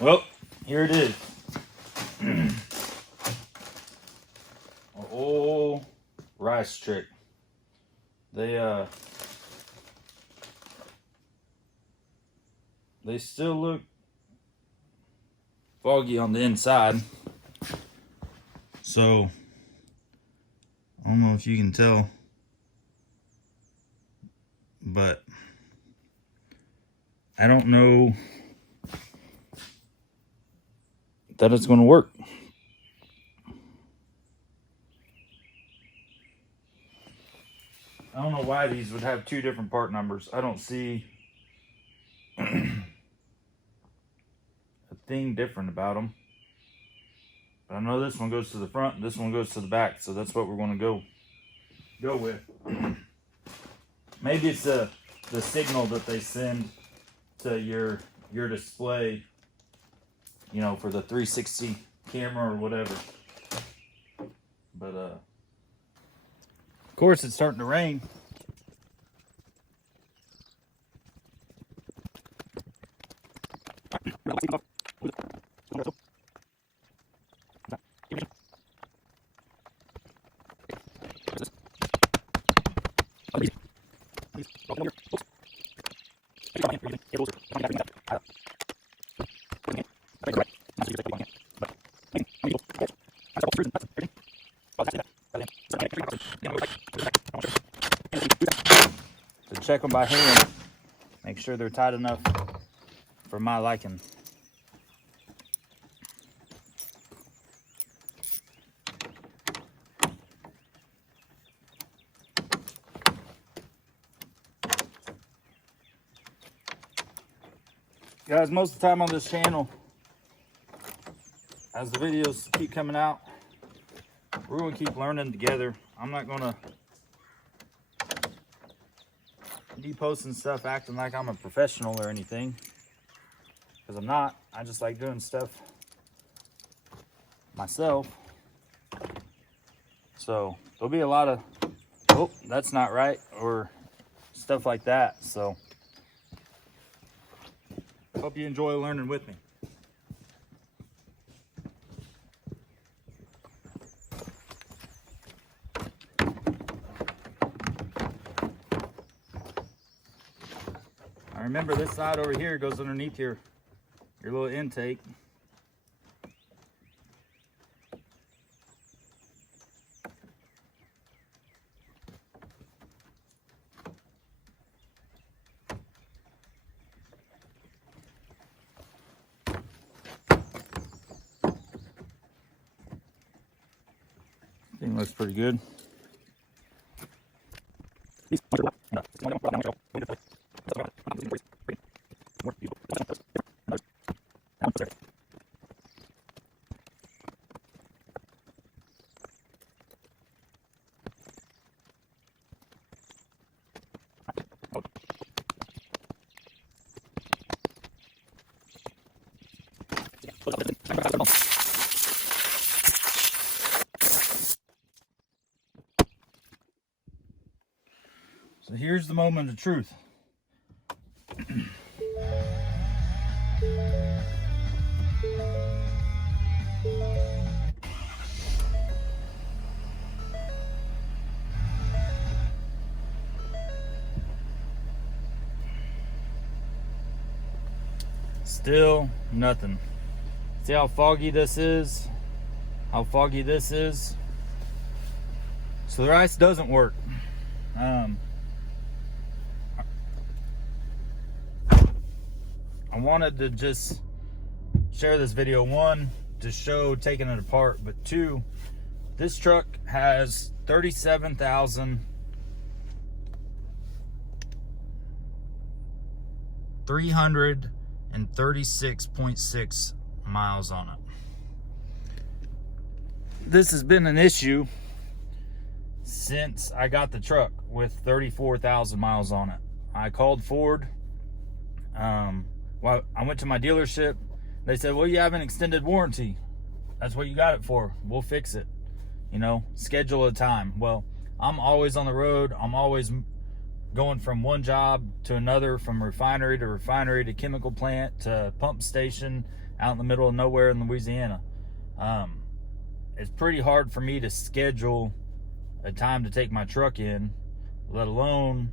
Well, here it is. Old rice trick. They still look foggy on the inside. So I don't know if you can tell, but I don't know that it's going to work. I don't know why these would have two different part numbers. I don't see a thing different about them. But I know this one goes to the front and this one goes to the back, so that's what we're going to go with. Maybe it's the signal that they send to your display, you know, for the 360 camera or whatever. But of course it's starting to rain. So check them by hand. Make sure they're tight enough for my liking. Guys, most of the time on this channel, as the videos keep coming out, we're going to keep learning together. I'm not going to be posting stuff acting like I'm a professional or anything, because I'm not. I just like doing stuff myself. So there'll be a lot of, oh, that's not right, or stuff like that. So hope you enjoy learning with me. Now remember, this side over here goes underneath your little intake. Thing looks pretty good. So here's the moment of truth. Still nothing. See how foggy this is? How foggy this is? So the ice doesn't work. I wanted to just share this video, one, to show taking it apart, but two, this truck has 37,336.6 miles on it. This has been an issue since I got the truck with 34,000 miles on it. I called Ford. Well, I went to my dealership. They said, well, you have an extended warranty. That's what you got it for. We'll fix it. You know, schedule a time. Well, I'm always on the road. I'm always going from one job to another, from refinery to chemical plant to pump station, out in the middle of nowhere in Louisiana. It's pretty hard for me to schedule a time to take my truck in, let alone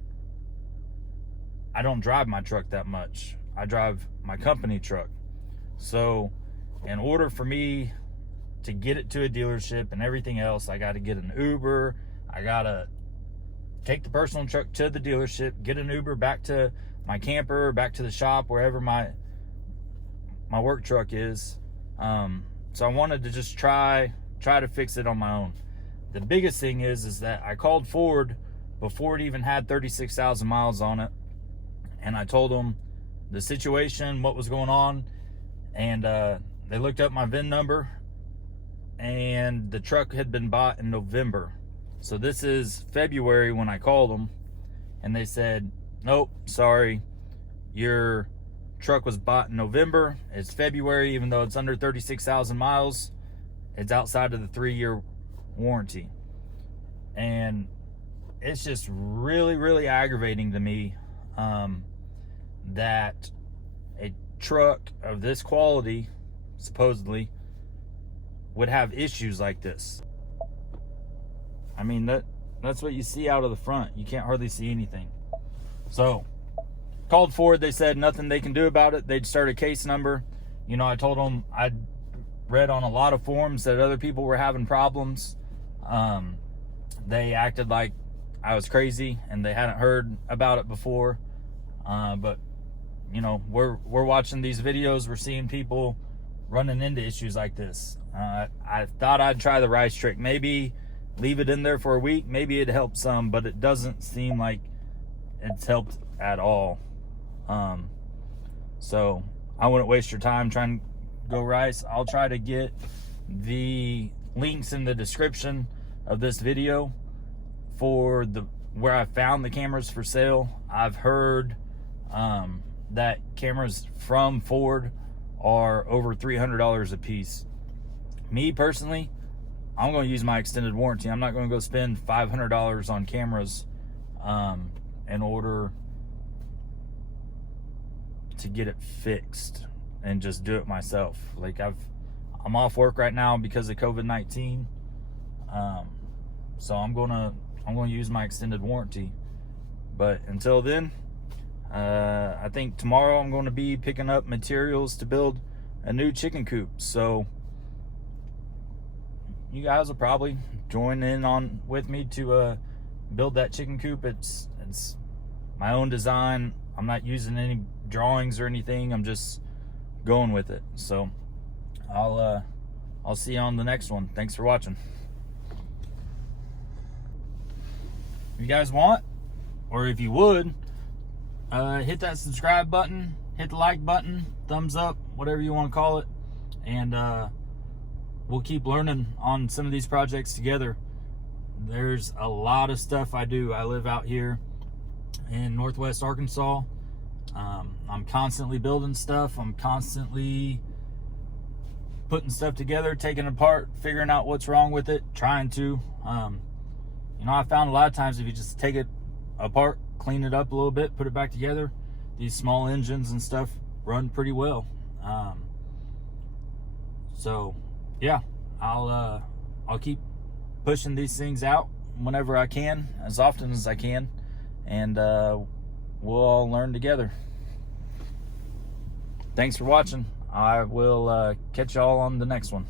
I don't drive my truck that much. I drive my company truck. So in order for me to get it to a dealership and everything else, I got to get an Uber. I got to take the personal truck to the dealership, get an Uber back to my camper, back to the shop, wherever my work truck is. So I wanted to just try to fix it on my own. The biggest thing is that I called Ford before it even had 36,000 miles on it, and I told them the situation, what was going on, and they looked up my VIN number, and the truck had been bought in November. So this is February when I called them, and they said, nope, sorry, your truck was bought in November. It's February, even though it's under 36,000 miles. It's outside of the 3-year warranty. And it's just really, really aggravating to me that a truck of this quality, supposedly, would have issues like this. I mean, that's what you see out of the front. You can't hardly see anything. So called Ford. They said nothing they can do about it. They'd start a case number. You know, I told them I'd read on a lot of forums that other people were having problems. They acted like I was crazy and they hadn't heard about it before. But you know, we're watching these videos. We're seeing people running into issues like this. I thought I'd try the rice trick. Maybe leave it in there for a week. Maybe it'd help some, but it doesn't seem like it's helped at all. So I wouldn't waste your time trying to go rice. I'll try to get the links in the description of this video for where I found the cameras for sale. I've heard that cameras from Ford are over $300 a piece. Me personally, I'm going to use my extended warranty. I'm not going to go spend $500 on cameras in order to get it fixed and just do it myself. Like I'm off work right now because of COVID-19. So I'm going to use my extended warranty. But until then, I think tomorrow I'm going to be picking up materials to build a new chicken coop. So you guys will probably join in on with me to build that chicken coop. It's my own design. I'm not using any drawings or anything. I'm just going with it. So I'll see you on the next one. Thanks for watching. If you guys want, or if you would, hit that subscribe button, hit the like button, thumbs up, whatever you want to call it, and we'll keep learning on some of these projects together. There's a lot of stuff I do. I live out here in Northwest Arkansas. I'm constantly building stuff. I'm constantly putting stuff together, taking it apart, figuring out what's wrong with it, trying to. You know, I found a lot of times if you just take it apart, clean it up a little bit, put it back together, these small engines and stuff run pretty well. So yeah, I'll keep pushing these things out whenever I can, as often as I can, and we'll all learn together. Thanks for watching. I will catch y'all on the next one.